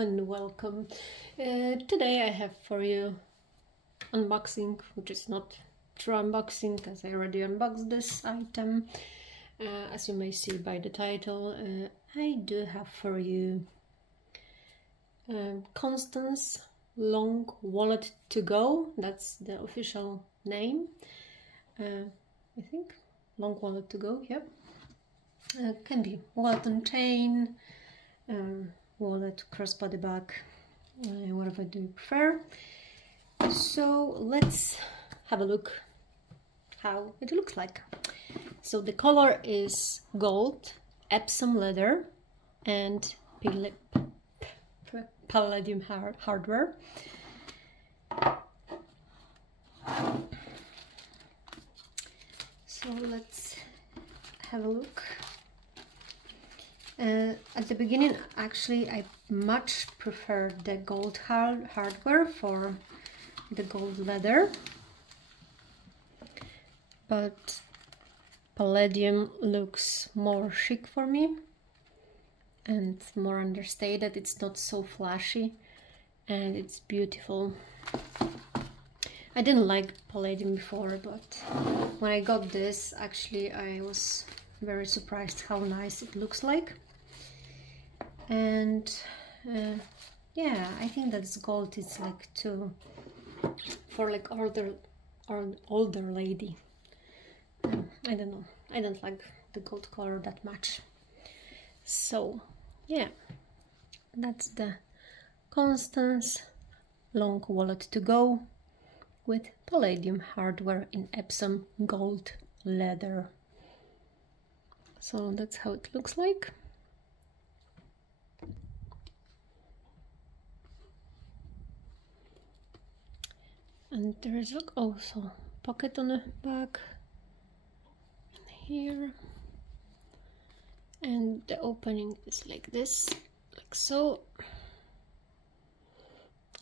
and welcome. Today I have for you unboxing, which is not true unboxing because I already unboxed this item. As you may see by the title, I do have for you Constance long wallet to go. That's the official name. I think long wallet to go. Yep. Can be wallet on chain, wallet, crossbody bag, whatever do you prefer. So let's have a look how it looks like. So the color is gold, Epsom leather, and palladium hardware. So let's have a look. At the beginning, actually, I much prefer the gold hardware for the gold leather, but palladium looks more chic for me and more understated. It's not so flashy and it's beautiful. I didn't like palladium before, but when I got this, actually, I was very surprised how nice it looks like. And yeah, I think that gold is like for like older lady. I don't know, I don't like the gold color that much. So yeah, that's the Constance long wallet to go with palladium hardware in Epsom gold leather. So that's how it looks like. And there is also pocket on the back here, and the opening is like this, like so,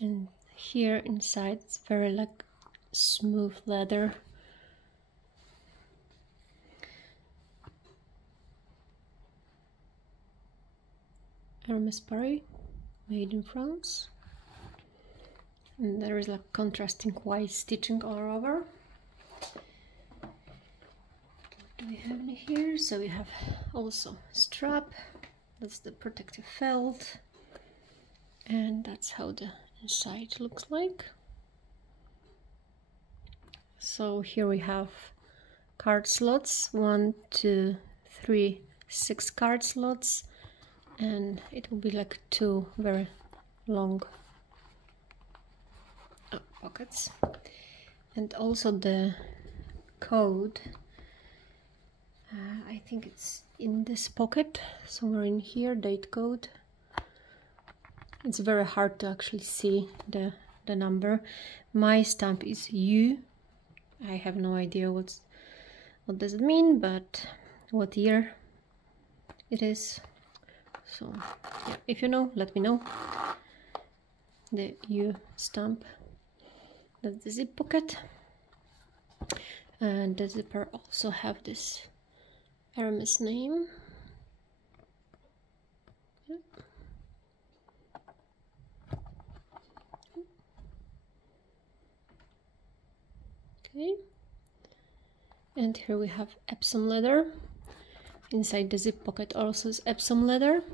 and here inside it's very like smooth leather. Hermes Paris, made in France. And there is like contrasting white stitching all over. What do we have in here? So we have also strap, that's the protective felt, and that's how the inside looks like. So here we have card slots, 1, 2, 3, 6 card slots, and it will be like 2 very long pockets. And also the code, I think it's in this pocket somewhere in here, date code. It's very hard to actually see the number. My stamp is U. I have no idea what does it mean, but what year it is. So yeah, if you know, let me know. The U stamp. That's the zip pocket, and the zipper also have this Hermes name. Yep. Okay, and here we have Epsom leather. Inside the zip pocket also is Epsom leather.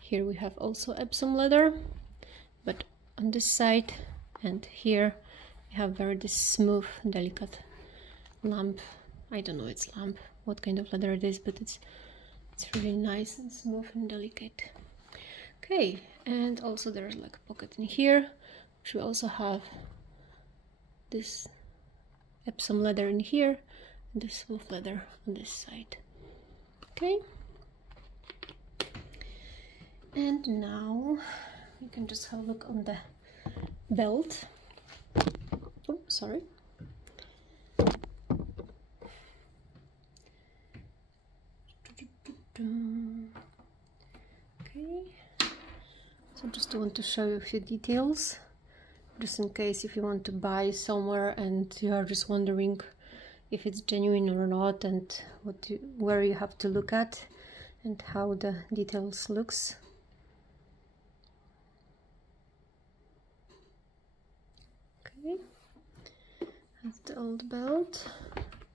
Here we have also Epsom leather, but on this side and here we have this smooth, delicate lamp. I don't know, it's lamp, what kind of leather it is, but it's really nice and smooth and delicate. Okay, and also there's like a pocket in here, which we also have this Epsom leather in here, and this smooth leather on this side. Okay, and now you can just have a look on the belt. Oh, sorry. Okay, so just want to show you a few details, just in case if you want to buy somewhere and you are just wondering if it's genuine or not, and where you have to look at and how the details looks. That's the old belt.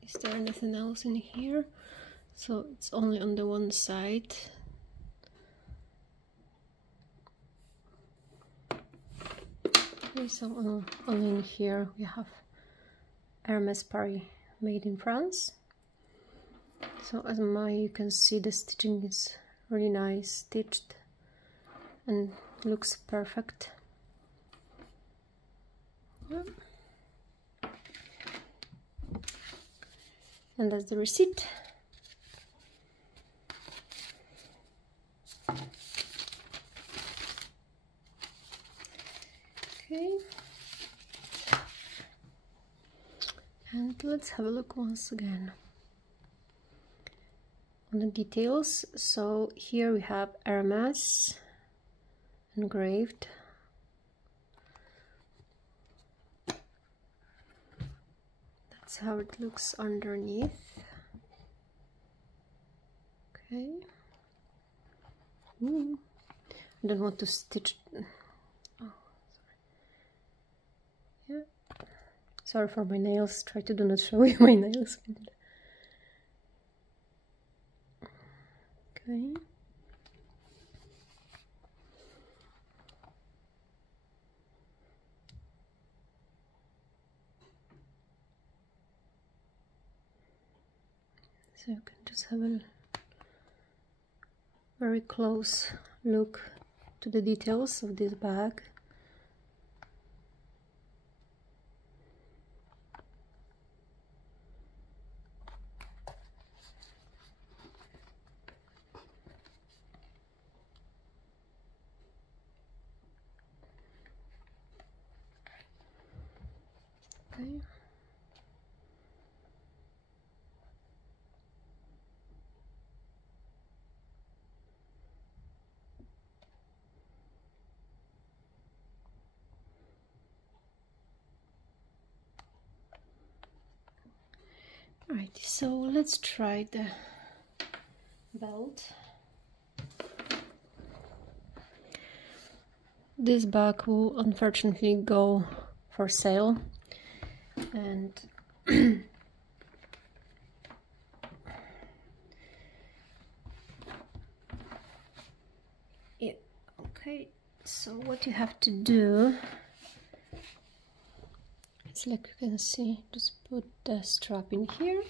Is there anything else in here? So it's only on the one side. Okay, so only in here we have Hermes Paris made in France. So as you can see, the stitching is really nice, stitched, and looks perfect. Yeah. And that's the receipt. Okay. And let's have a look once again on the details. So here we have Hermes engraved. That's how it looks underneath. Okay. I don't want to stitch. Oh, sorry. Yeah. Sorry for my nails. Try to do not show you my nails. Okay. So you can just have a very close look to the details of this bag. Okay. Alright, so let's try the belt. This bag will unfortunately go for sale, and yeah, okay, so what you have to do, it's like you can see, just put the strap in here.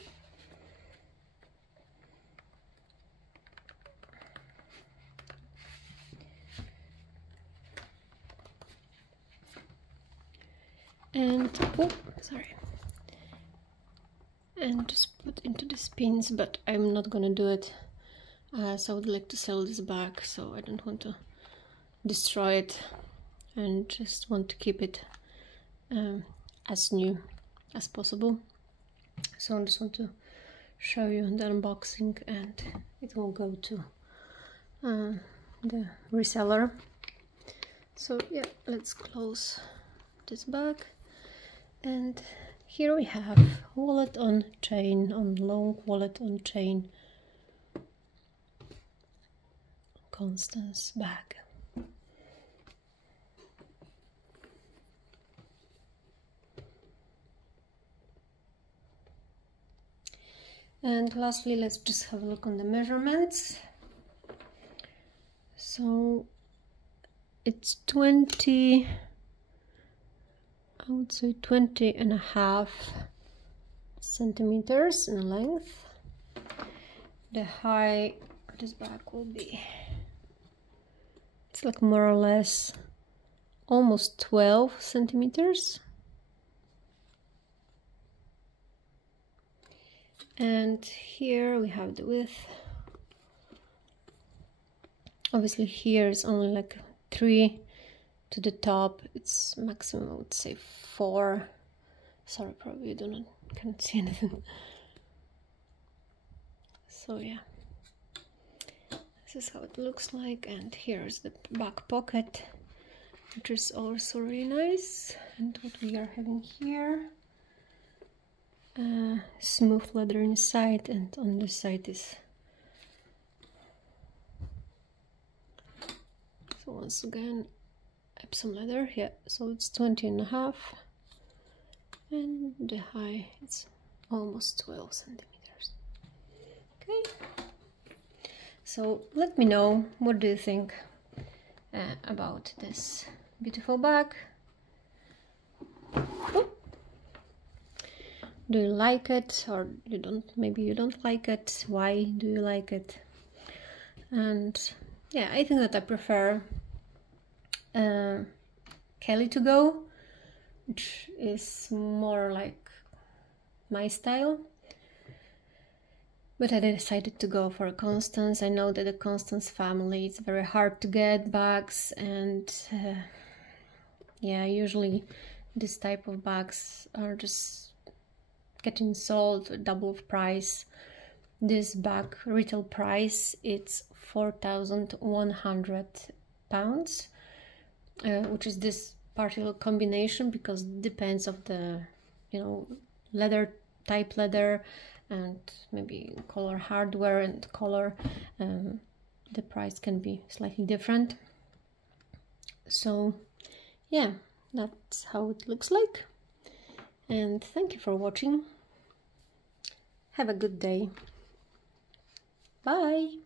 And oh, sorry, and just put into the pins, but I'm not gonna do it as I would like to sell this bag, so I don't want to destroy it and just want to keep it as new as possible. So I just want to show you the unboxing, and it will go to the reseller. So yeah, let's close this bag. And here we have wallet on chain, on long wallet on chain Constance bag. And lastly, let's just have a look on the measurements. So it's 20, I would say 20.5 centimeters in length. The height of this bag will be, it's like more or less almost 12 centimeters. And here we have the width. Obviously here is only like 3 to the top. It's maximum, I would say 4. Sorry, probably you can't see anything. So yeah, this is how it looks like. And here's the back pocket, which is also really nice. And what we are having here, smooth leather inside, and on this side is, so once again, Epsom leather. Yeah, so it's 20.5, and the high it's almost 12 centimeters. Okay, so let me know, what do you think about this beautiful bag? Oh. Do you like it, or you don't? Maybe you don't like it. Why do you like it? And yeah, I think that I prefer Kelly to go, which is more like my style. But I decided to go for a Constance. I know that the Constance family, it's very hard to get bags, and yeah, usually this type of bags are just getting sold at double of price. This bag retail price, it's £4,100, which is this partial combination, because it depends of the, you know, leather, type leather, and maybe color hardware and color, the price can be slightly different. So yeah, that's how it looks like. And thank you for watching. Have a good day. Bye.